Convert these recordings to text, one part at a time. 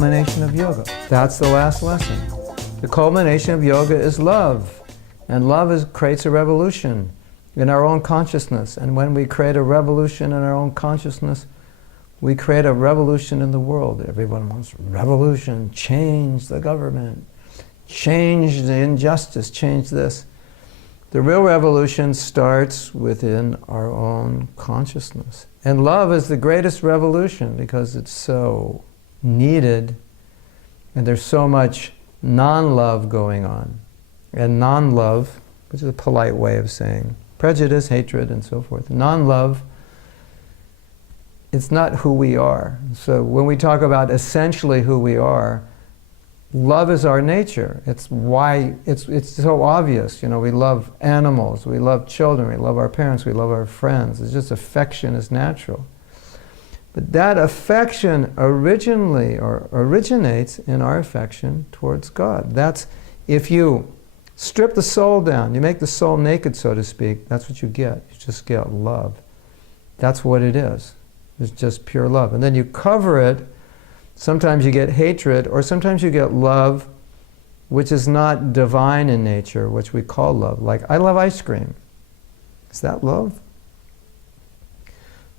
culmination of yoga. That's the last lesson. The culmination of yoga is love. And love creates a revolution in our own consciousness. And when we create a revolution in our own consciousness, we create a revolution in the world. Everyone wants revolution, change the government, change the injustice, change this. The real revolution starts within our own consciousness. And love is the greatest revolution because it's so needed, and there's so much non-love going on. And non-love, which is a polite way of saying prejudice, hatred, and so forth. Non-love, it's not who we are. So when we talk about essentially who we are, love is our nature. It's why it's so obvious. You know, we love animals, we love children, we love our parents, we love our friends. It's just affection is natural. But that affection originally or originates in our affection towards God. That's, if you strip the soul down, you make the soul naked, so to speak, that's what you get. You just get love. That's what it is. It's just pure love. And then you cover it. Sometimes you get hatred, or sometimes you get love, which is not divine in nature, which we call love. Like, I love ice cream. Is that love?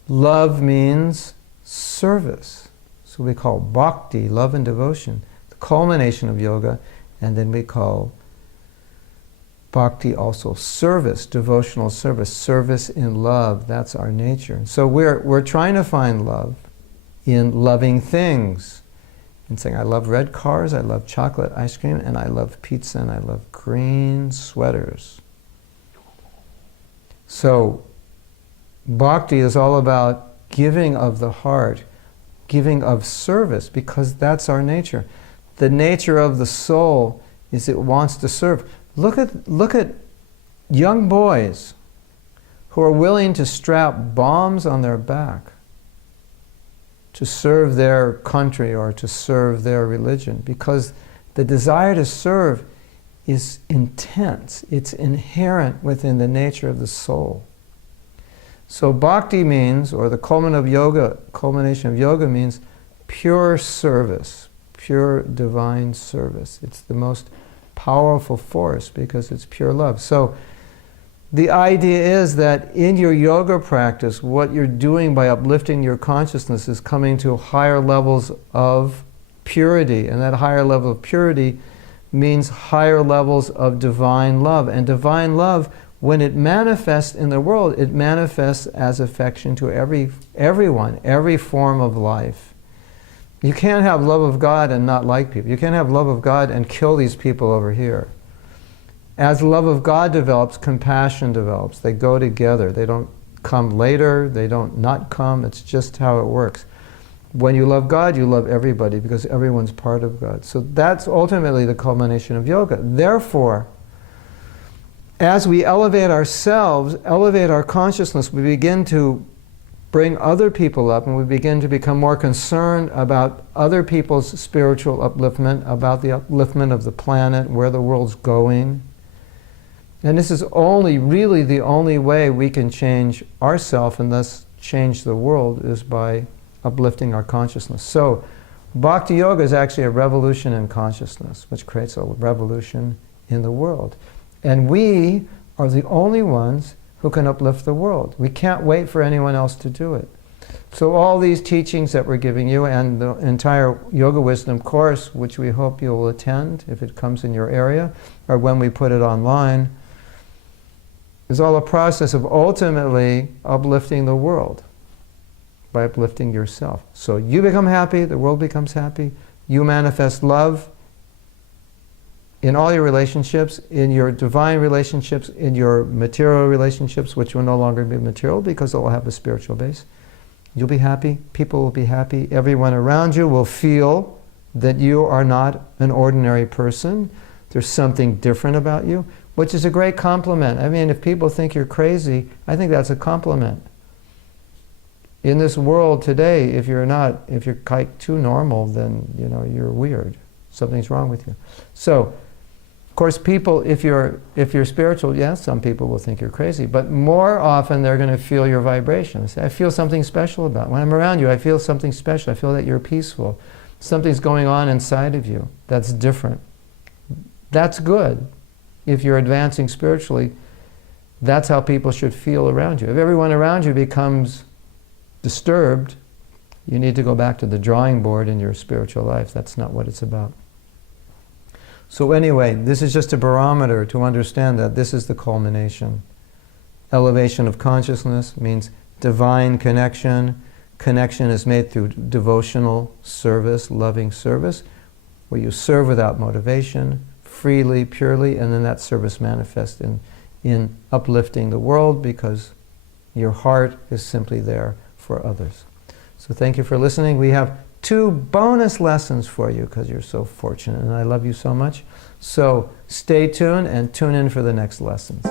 Love means service. So we call bhakti, love and devotion, the culmination of yoga, and then we call bhakti also service, devotional service, service in love. That's our nature. So we're trying to find love in loving things, and saying, I love red cars, I love chocolate ice cream, and I love pizza, and I love green sweaters. So bhakti is all about giving of the heart, giving of service, because that's our nature. The nature of the soul is it wants to serve. Look at young boys who are willing to strap bombs on their back to serve their country or to serve their religion, because the desire to serve is intense. It's inherent within the nature of the soul. So bhakti means, or the culmination of yoga means pure service, pure divine service. It's the most powerful force because it's pure love. So the idea is that in your yoga practice, what you're doing by uplifting your consciousness is coming to higher levels of purity. And that higher level of purity means higher levels of divine love. And divine love, when it manifests in the world, it manifests as affection to everyone, every form of life. You can't have love of God and not like people. You can't have love of God and kill these people over here. As love of God develops, compassion develops. They go together. They don't come later. They don't not come. It's just how it works. When you love God, you love everybody because everyone's part of God. So that's ultimately the culmination of yoga. Therefore, as we elevate ourselves, elevate our consciousness, we begin to bring other people up, and we begin to become more concerned about other people's spiritual upliftment, about the upliftment of the planet, where the world's going. And this is really the only way we can change ourselves and thus change the world, is by uplifting our consciousness. So Bhakti Yoga is actually a revolution in consciousness, which creates a revolution in the world. And we are the only ones who can uplift the world. We can't wait for anyone else to do it. So all these teachings that we're giving you, and the entire Yoga Wisdom course, which we hope you'll attend if it comes in your area, or when we put it online, is all a process of ultimately uplifting the world by uplifting yourself. So you become happy, the world becomes happy, you manifest love in all your relationships, in your divine relationships, in your material relationships, which will no longer be material because it will have a spiritual base. You'll be happy, people will be happy, everyone around you will feel that you are not an ordinary person. There's something different about you, which is a great compliment. I mean, if people think you're crazy, I think that's a compliment. In this world today, if you're like too normal, then you're weird. Something's wrong with you. So, of course, people, if you're spiritual, yes, some people will think you're crazy, but more often they're going to feel your vibration. Say, I feel something special about it. When I'm around you, I feel something special. I feel that you're peaceful. Something's going on inside of you that's different. That's good. If you're advancing spiritually, that's how people should feel around you. If everyone around you becomes disturbed, you need to go back to the drawing board in your spiritual life. That's not what it's about. So anyway, this is just a barometer to understand that this is the culmination. Elevation of consciousness means divine connection. Connection is made through devotional service, loving service, where you serve without motivation, freely, purely, and then that service manifests in uplifting the world because your heart is simply there for others. So thank you for listening. We have 2 bonus lessons for you because you're so fortunate and I love you so much. So stay tuned and tune in for the next lessons.